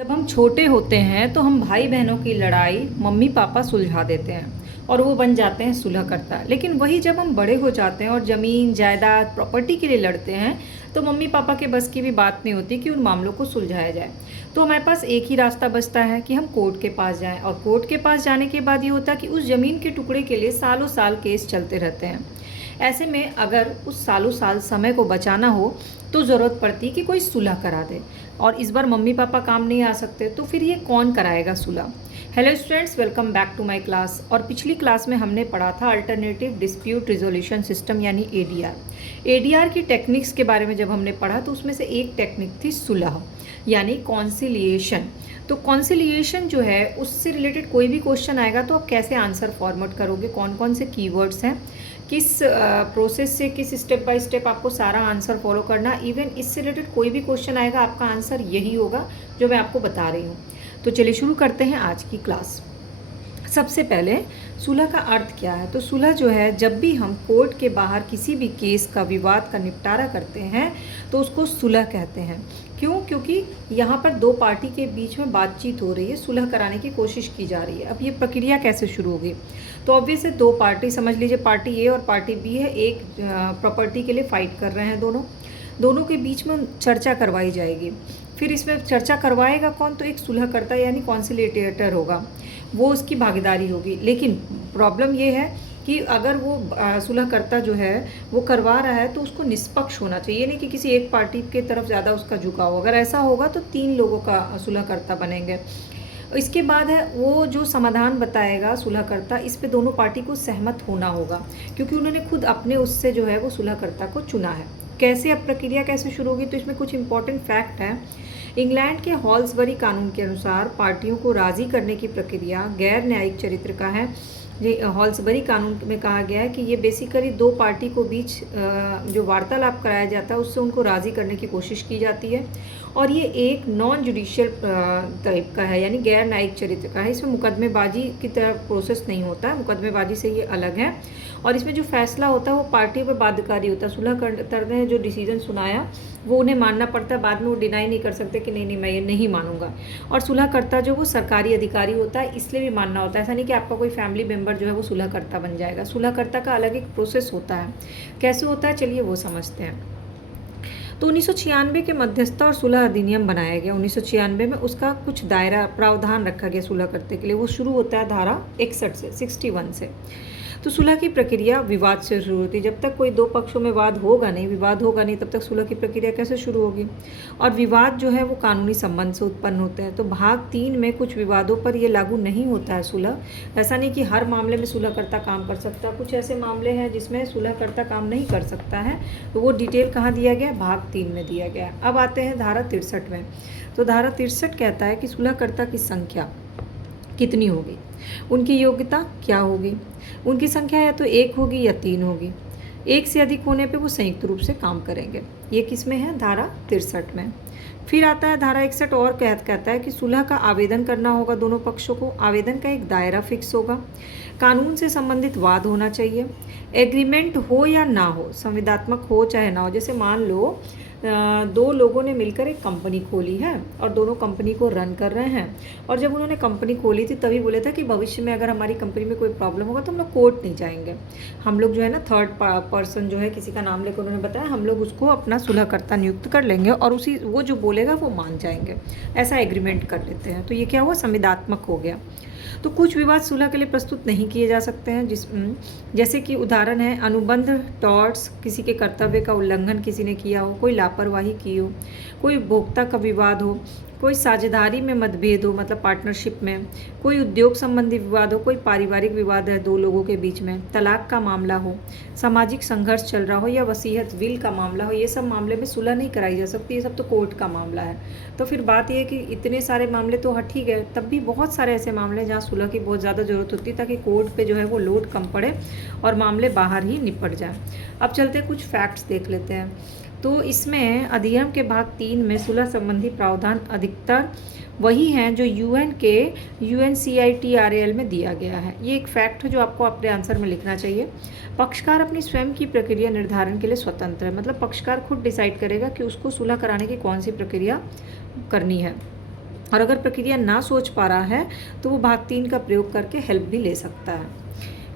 जब हम छोटे होते हैं तो हम भाई बहनों की लड़ाई मम्मी पापा सुलझा देते हैं और वो बन जाते हैं सुलहकर्ता। लेकिन वही जब हम बड़े हो जाते हैं और ज़मीन जायदाद प्रॉपर्टी के लिए लड़ते हैं तो मम्मी पापा के बस की भी बात नहीं होती कि उन मामलों को सुलझाया जाए। तो हमारे पास एक ही रास्ता बचता है कि हम कोर्ट के पास जाएं, और कोर्ट के पास जाने के बाद ये होता है कि उस ज़मीन के टुकड़े के लिए सालों साल केस चलते रहते हैं। ऐसे में अगर उस सालों साल समय को बचाना हो तो ज़रूरत पड़ती कि कोई सुलह करा दे, और इस बार मम्मी पापा काम नहीं आ सकते तो फिर ये कौन कराएगा सुलह। Hello students, welcome back to my class. और पिछली क्लास में हमने पढ़ा था अल्टरनेटिव डिस्प्यूट रिजोल्यूशन सिस्टम यानी एडीआर। एडीआर की टेक्निक्स के बारे में जब हमने पढ़ा तो उसमें से एक टेक्निक थी सुलह यानी कॉन्सिलिएशन। तो कॉन्सिलिएशन जो है उससे रिलेटेड कोई भी क्वेश्चन आएगा तो आप कैसे आंसर फॉर्मेट करोगे, कौन कौन से कीवर्ड्स हैं, किस प्रोसेस से किस स्टेप बाय स्टेप आपको सारा आंसर फॉलो करना। इवन इससे रिलेटेड कोई भी क्वेश्चन आएगा आपका आंसर यही होगा जो मैं आपको बता रही हूँ। तो चलिए शुरू करते हैं आज की क्लास। सबसे पहले सुलह का अर्थ क्या है। तो सुलह जो है, जब भी हम कोर्ट के बाहर किसी भी केस का विवाद का निपटारा करते हैं तो उसको सुलह कहते हैं। क्यों? क्योंकि यहाँ पर दो पार्टी के बीच में बातचीत हो रही है, सुलह कराने की कोशिश की जा रही है। अब ये प्रक्रिया कैसे शुरू होगी? तो ऑब्वियस है, दो पार्टी समझ लीजिए, पार्टी ए और पार्टी बी है, एक प्रॉपर्टी के लिए फाइट कर रहे हैं। दोनों के बीच में चर्चा करवाई जाएगी। फिर इसमें चर्चा करवाएगा कौन? तो एक सुलहकर्ता यानी कॉन्सिलिएटर होगा, वो उसकी भागीदारी होगी। लेकिन प्रॉब्लम ये है कि अगर वो सुलहकर्ता जो है वो करवा रहा है तो उसको निष्पक्ष होना चाहिए, नहीं कि किसी एक पार्टी के तरफ ज़्यादा उसका झुकाव हो। अगर ऐसा होगा तो 3 लोगों का सुलहकर्ता बनेंगे। इसके बाद है वो जो समाधान बताएगा सुलहकर्ता, इस पे दोनों पार्टी को सहमत होना होगा, क्योंकि उन्होंने खुद अपने उससे जो है वो सुलहकर्ता को चुना है। कैसे, अब प्रक्रिया कैसे शुरू होगी? तो इसमें कुछ इंपॉर्टेंट फैक्ट है। इंग्लैंड के हॉल्सबरी कानून के अनुसार पार्टियों को राज़ी करने की प्रक्रिया गैर न्यायिक चरित्र का है। ये हॉल्सबरी कानून में कहा गया है कि ये बेसिकली दो पार्टी को बीच जो वार्तालाप कराया जाता है उससे उनको राज़ी करने की कोशिश की जाती है, और ये एक नॉन जुडिशियल टाइप का है यानी गैर न्यायिक चरित्र का है। इसमें मुकदमेबाजी की तरह प्रोसेस नहीं होता है, मुकदमेबाजी से ये अलग है। और इसमें जो फैसला होता है वो पार्टियों पर बाध्यकारी होता है। सुलहकर्ता ने जो डिसीजन सुनाया वो उन्हें मानना पड़ता है, बाद में वो डिनाई नहीं कर सकते कि नहीं मैं ये नहीं मानूंगा। और सुलहकर्ता जो वो सरकारी अधिकारी होता है, इसलिए भी मानना होता है। ऐसा नहीं कि आपका कोई फैमिली मेम्बर जो है वो सुलहकर्ता बन जाएगा। सुलहकर्ता का अलग एक प्रोसेस होता है। कैसे होता है चलिए वो समझते हैं। तो 1996 के मध्यस्थता और सुलह अधिनियम बनाया गया। 1996 में उसका कुछ दायरा प्रावधान रखा गया सुलह करने के लिए। वो शुरू होता है धारा 61 से 61 से। तो सुलह की प्रक्रिया विवाद से शुरू होती है। जब तक कोई दो पक्षों में विवाद होगा नहीं, तब तक सुलह की प्रक्रिया कैसे शुरू होगी? और विवाद जो है वो कानूनी संबंध से उत्पन्न होते हैं। तो भाग 3 में कुछ विवादों पर ये लागू नहीं होता है सुलह। ऐसा नहीं कि हर मामले में सुलहकर्ता काम कर सकता। कुछ ऐसे मामले हैं जिसमें सुलहकर्ता काम नहीं कर सकता है, तो वो डिटेल कहाँ दिया गया? भाग 3 में दिया गया है। अब आते हैं धारा 63 में। तो धारा 63 कहता है कि सुलहकर्ता की संख्या कितनी होगी, उनकी योग्यता क्या होगी। उनकी संख्या या तो 1 होगी या 3 होगी। 1 से अधिक होने पे वो संयुक्त रूप से काम करेंगे। ये किस में है? धारा 63 में। फिर आता है धारा 61 और कहता है कि सुलह का आवेदन करना होगा दोनों पक्षों को। आवेदन का एक दायरा फिक्स होगा। कानून से संबंधित वाद होना चाहिए। एग्रीमेंट हो या ना हो, संविदात्मक हो चाहे ना हो। जैसे मान लो 2 लोगों ने मिलकर एक कंपनी खोली है और दोनों कंपनी को रन कर रहे हैं, और जब उन्होंने कंपनी खोली थी तभी बोले था कि भविष्य में अगर हमारी कंपनी में कोई प्रॉब्लम होगा तो हम लोग कोर्ट नहीं जाएंगे। हम लोग जो है ना थर्ड पर्सन जो है किसी का नाम लेकर उन्होंने बताया, हम लोग उसको अपना सुलहकर्ता नियुक्त कर लेंगे और उसी वो जो बोलेगा वो मान जाएंगे। ऐसा एग्रीमेंट कर लेते हैं। तो ये क्या हुआ? संविदात्मक हो गया। तो कुछ विवाद सुलह के लिए प्रस्तुत नहीं किए जा सकते हैं, जैसे कि उदाहरण है अनुबंध टॉर्ट्स, किसी के कर्तव्य का उल्लंघन किसी ने किया हो, कोई लापरवाही की हो, कोई उपभोक्ता का विवाद हो, कोई साझेदारी में मतभेद हो मतलब पार्टनरशिप में, कोई उद्योग संबंधी विवाद हो, कोई पारिवारिक विवाद है 2 लोगों के बीच में, तलाक का मामला हो, सामाजिक संघर्ष चल रहा हो, या वसीयत विल का मामला हो। ये सब मामले में सुलह नहीं कराई जा सकती, ये सब तो कोर्ट का मामला है। तो फिर बात यह है कि इतने सारे मामले तो ठीक है, तब भी बहुत सारे ऐसे मामले हैं जहाँ सुलह की बहुत ज़्यादा ज़रूरत होती है ताकि कोर्ट पे जो है वो लोड कम पड़े और मामले बाहर ही निपट जाए। अब चलते कुछ फैक्ट्स देख लेते हैं। तो इसमें अधिनियम के भाग 3 में सुलह संबंधी प्रावधान अधिकतर वही हैं जो यूएन के UNCITRAL में दिया गया है। ये एक फैक्ट है जो आपको अपने आंसर में लिखना चाहिए। पक्षकार अपनी स्वयं की प्रक्रिया निर्धारण के लिए स्वतंत्र है, मतलब पक्षकार खुद डिसाइड करेगा कि उसको सुलह कराने की कौन सी प्रक्रिया करनी है। और अगर प्रक्रिया ना सोच पा रहा है तो वो भाग 3 का प्रयोग करके हेल्प भी ले सकता है।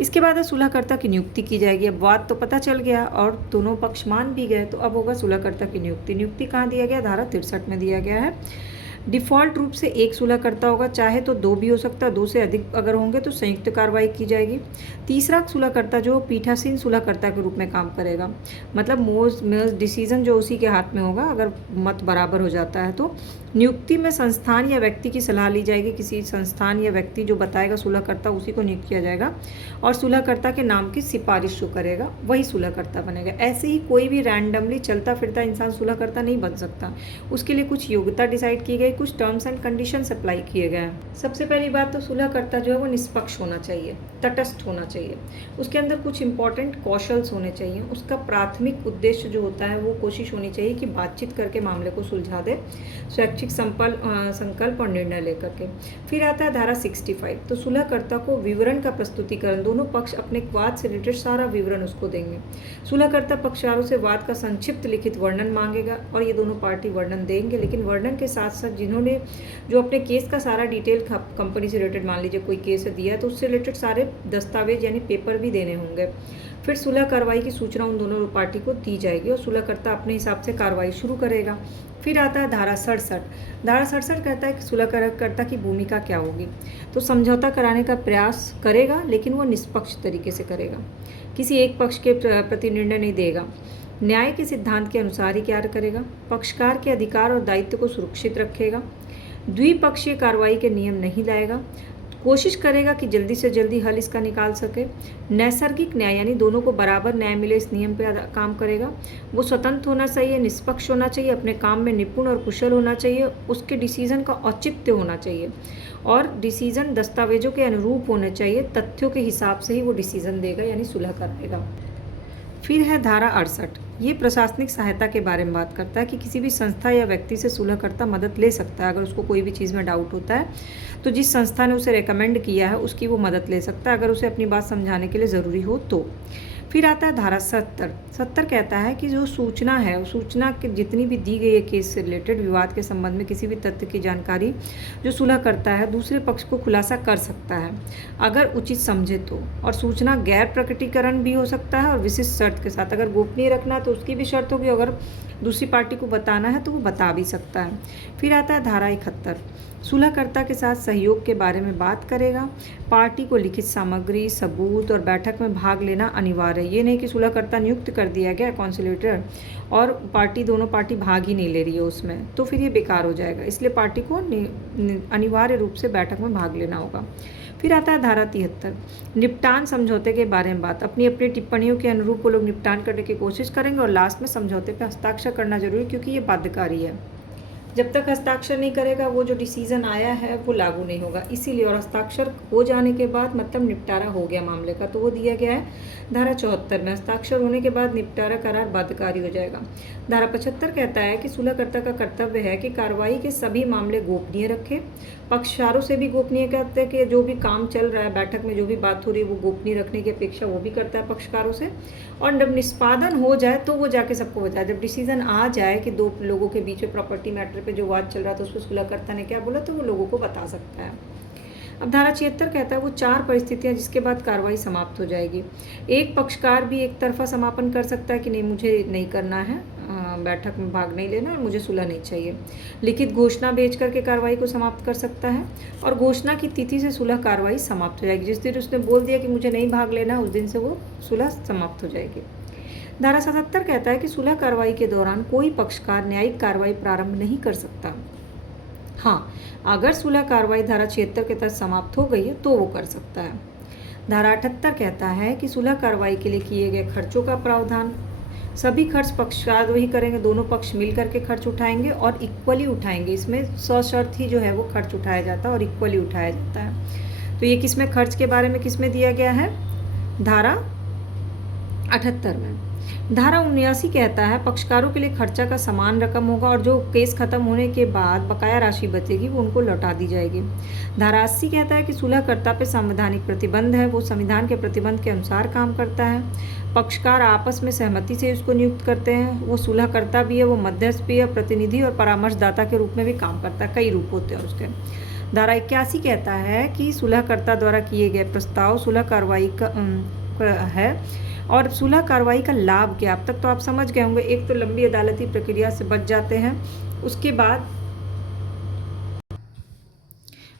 इसके बाद सुलहकर्ता की नियुक्ति की जाएगी। अब वाद तो पता चल गया और दोनों पक्ष मान भी गए, तो अब होगा सुलहकर्ता की नियुक्ति। नियुक्ति कहाँ दिया गया? धारा 63 में दिया गया है। डिफ़ॉल्ट रूप से एक सुलहकर्ता होगा, चाहे तो 2 भी हो सकता है, 2 से अधिक अगर होंगे तो संयुक्त कार्रवाई की जाएगी। तीसरा सुलहकर्ता जो पीठासीन सुलहकर्ता के रूप में काम करेगा, मतलब मोस्ट डिसीजन जो उसी के हाथ में होगा अगर मत बराबर हो जाता है तो। नियुक्ति में संस्थान या व्यक्ति की सलाह ली जाएगी। किसी संस्थान या व्यक्ति जो बताएगा सुलहकर्ता, उसी को नियुक्त किया जाएगा और सुलहकर्ता के नाम की सिफारिश जो करेगा वही सुलहकर्ता बनेगा। ऐसे ही कोई भी रैंडमली चलता फिरता इंसान सुलहकर्ता नहीं बन सकता। उसके लिए कुछ योग्यता डिसाइड की गई, कुछ टर्म्स एंड कंडीशंस अप्लाई किए गए हैं। सबसे पहली बात तो सुलहकर्ता जो है वो निष्पक्ष होना चाहिए, तटस्थ होना चाहिए। उसके अंदर कुछ इंपॉर्टेंट कौशल्स होने चाहिए। उसका प्राथमिक उद्देश्य जो होता है वो कोशिश होनी चाहिए कि बातचीत करके मामले को सुलझा दे, स्वैच्छिक संकल्प और निर्णय लेकर के। फिर आता है धारा 65। तो सुलहकर्ता को विवरण का प्रस्तुतिकरण, दोनों पक्ष अपने वाद से रिलेटेड सारा विवरण उसको देंगे। सुलहकर्ता पक्षकारों से वाद का संक्षिप्त लिखित वर्णन मांगेगा और ये दोनों पार्टी वर्णन देंगे, लेकिन वर्णन के साथ साथ जिन्होंने जो अपने केस का सारा डिटेल कंपनी से रिलेटेड, मान लीजिए कोई केस दिया है तो उससे रिलेटेड सारे दस्तावेज यानी पेपर भी देने होंगे। फिर सुलह कार्रवाई की सूचना उन दोनों पार्टी को दी जाएगी और सुलहकर्ता अपने हिसाब से कार्रवाई शुरू करेगा। फिर आता है धारा 67। धारा 67 कहता है कि सुलहकर्ता की भूमिका क्या होगी। तो समझौता कराने का प्रयास करेगा, लेकिन वो निष्पक्ष तरीके से करेगा, किसी एक पक्ष के प्रति निर्णय नहीं देगा, न्याय के सिद्धांत के अनुसार ही कार्य करेगा, पक्षकार के अधिकार और दायित्व को सुरक्षित रखेगा, द्विपक्षीय कार्रवाई के नियम नहीं लाएगा, कोशिश करेगा कि जल्दी से जल्दी हल इसका निकाल सके, नैसर्गिक न्याय यानी दोनों को बराबर न्याय मिले इस नियम पे काम करेगा, वो स्वतंत्र होना चाहिए, निष्पक्ष होना चाहिए, अपने काम में निपुण और कुशल होना चाहिए, उसके डिसीजन का औचित्य होना चाहिए और डिसीजन दस्तावेजों के अनुरूप होने चाहिए, तथ्यों के हिसाब से ही वो डिसीजन देगा यानी सुलह कराएगा। फिर है धारा 68। ये प्रशासनिक सहायता के बारे में बात करता है कि किसी भी संस्था या व्यक्ति से सुलहकर्ता मदद ले सकता है। अगर उसको कोई भी चीज़ में डाउट होता है तो जिस संस्था ने उसे रेकमेंड किया है उसकी वो मदद ले सकता है, अगर उसे अपनी बात समझाने के लिए ज़रूरी हो तो। फिर आता है धारा 70 कहता है कि जो सूचना है, सूचना के जितनी भी दी गई है केस से रिलेटेड विवाद के संबंध में किसी भी तथ्य की जानकारी जो सुलह करता है दूसरे पक्ष को खुलासा कर सकता है अगर उचित समझे तो, और सूचना गैर प्रकटीकरण भी हो सकता है और विशिष्ट शर्त के साथ। अगर गोपनीय रखना तो उसकी भी शर्त होगी, अगर दूसरी पार्टी को बताना है तो वो बता भी सकता है। फिर आता है धारा 71। सुलहकर्ता के साथ सहयोग के बारे में बात करेगा। पार्टी को लिखित सामग्री, सबूत और बैठक में भाग लेना अनिवार्य है। ये नहीं कि सुलहकर्ता नियुक्त कर दिया गया कॉन्सिलेटर और दोनों पार्टी भाग ही नहीं ले रही है उसमें, तो फिर ये बेकार हो जाएगा। इसलिए पार्टी को अनिवार्य रूप से बैठक में भाग लेना होगा। फिर आता है धारा 73। निपटान समझौते के बारे में बात। अपनी अपनी टिप्पणियों के अनुरूप वो लोग निपटान करने की कोशिश करेंगे और लास्ट में समझौते पर हस्ताक्षर करना जरूरी, क्योंकि ये बाध्यकारी है। जब तक हस्ताक्षर नहीं करेगा वो जो डिसीजन आया है वो लागू नहीं होगा, इसीलिए। और हस्ताक्षर हो जाने के बाद मतलब निपटारा हो गया मामले का, तो वो दिया गया है धारा 74 में। हस्ताक्षर होने के बाद निपटारा करार बाध्यकारी हो जाएगा। धारा 75 कहता है कि सुलहकर्ता का कर्तव्य है कि कार्रवाई के सभी मामले गोपनीय रखे। पक्षकारों से भी गोपनीय कहते हैं कि जो भी काम चल रहा है, बैठक में जो भी बात हो रही है वो गोपनीय रखने की अपेक्षा वो भी करता है पक्षकारों से। और जब निष्पादन हो जाए तो वो जाके सबको बताए। जब डिसीजन आ जाए कि दो लोगों के बीच में प्रॉपर्टी मैटर पे जो वाद चल रहा था उस पर सुलहकर्ता ने क्या बोला, तो वो लोगों को बता सकता है। अब धारा 76 कहता है वो 4 परिस्थितियां जिसके बाद कार्रवाई समाप्त हो जाएगी। एक पक्षकार भी एक तरफा समापन कर सकता है कि नहीं, मुझे नहीं करना है, बैठक में भाग नहीं लेना और मुझे सुलह नहीं चाहिए। लिखित घोषणा भेज करके कार्रवाई को समाप्त कर सकता है और घोषणा की तिथि से सुलह कार्रवाई समाप्त हो जाएगी। जिस दिन उसने बोल दिया कि मुझे नहीं भाग लेना, उस दिन से वो सुलह समाप्त हो जाएगी। धारा 77 कहता है कि सुलह कार्रवाई के दौरान कोई पक्षकार न्यायिक कार्रवाई प्रारंभ नहीं कर सकता। हाँ, अगर सुलह कार्रवाई धारा 76 के तहत समाप्त हो गई है तो वो कर सकता है। धारा 78 कहता है कि सुलह कार्रवाई के लिए किए गए खर्चों का प्रावधान। सभी खर्च पक्षकार वही करेंगे, दोनों पक्ष मिल करके खर्च उठाएंगे और इक्वली उठाएंगे। इसमें सशर्त ही जो है वो खर्च उठाया जाता है और इक्वली उठाया जाता है। तो ये किसमें खर्च के बारे में किसमें दिया गया है? धारा 78 में। धारा 79 कहता है पक्षकारों के लिए खर्चा का समान रकम होगा और जो केस खत्म होने के बाद बकाया राशि बचेगी वो उनको लौटा दी जाएगी। धारा 80 कहता है कि सुलहकर्ता पे संवैधानिक प्रतिबंध है, वो संविधान के प्रतिबंध के अनुसार काम करता है। पक्षकार आपस में सहमति से उसको नियुक्त करते हैं, वो सुलहकर्ता भी है, वो मध्यस्थ भी है, प्रतिनिधि और परामर्शदाता के रूप में भी काम करता है, कई रूप होते हैं उसके। धारा 81 कहता है कि सुलहकर्ता द्वारा किए गए प्रस्ताव सुलह कार्रवाई का है और सुलह कार्रवाई का लाभ क्या। अब तक तो आप समझ गए होंगे, एक तो लंबी अदालती प्रक्रिया से बच जाते हैं, उसके बाद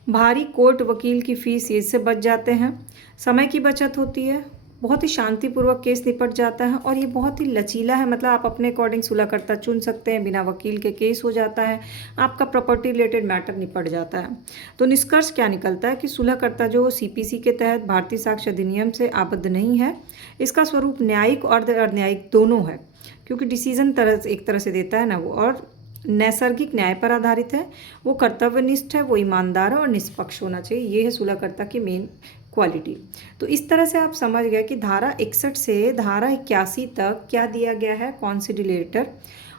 भारी कोर्ट वकील की फीस ये से बच जाते हैं, समय की बचत होती है, बहुत ही शांतिपूर्वक केस निपट जाता है और ये बहुत ही लचीला है, मतलब आप अपने अकॉर्डिंग सुलहकर्ता चुन सकते हैं, बिना वकील के केस हो जाता है, आपका प्रॉपर्टी रिलेटेड मैटर निपट जाता है। तो निष्कर्ष क्या निकलता है कि सुलहकर्ता जो सीपीसी के तहत भारतीय साक्ष्य अधिनियम से आबद्ध नहीं है, इसका स्वरूप न्यायिक और अन्यायिक दोनों है, क्योंकि डिसीजन एक तरह से देता है ना वो, और नैसर्गिक न्याय पर आधारित है, वो कर्तव्यनिष्ठ है, वो ईमानदार है और निष्पक्ष होना चाहिए। ये है सुलहकर्ता की मेन क्वालिटी। तो इस तरह से आप समझ गए कि धारा 61 से धारा 81 तक क्या दिया गया है, कॉन्सिलिएटर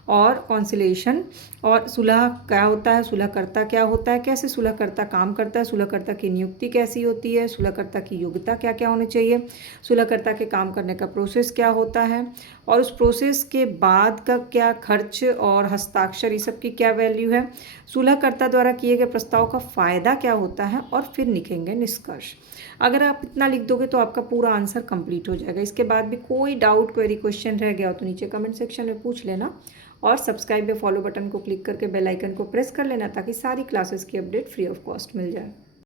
और कॉन्सिलेशन, और सुलह क्या होता है, सुलहकर्ता क्या होता है, कैसे सुलहकर्ता काम करता है, सुलहकर्ता की नियुक्ति कैसी होती है, सुलहकर्ता की योग्यता क्या क्या होनी चाहिए, सुलहकर्ता के काम करने का प्रोसेस क्या होता है, और उस प्रोसेस के बाद का क्या खर्च और हस्ताक्षर, ये सब की क्या वैल्यू है, सुलहकर्ता द्वारा किए गए प्रस्ताव का फ़ायदा क्या होता है, और फिर लिखेंगे निष्कर्ष। अगर आप इतना लिख दोगे तो आपका पूरा आंसर कंप्लीट हो जाएगा। इसके बाद भी कोई डाउट, क्वेरी, क्वेश्चन रह गया हो तो नीचे कमेंट सेक्शन में पूछ लेना, और सब्सक्राइब या फॉलो बटन को क्लिक करके बेल आइकन को प्रेस कर लेना ताकि सारी क्लासेस की अपडेट फ्री ऑफ कॉस्ट मिल जाए।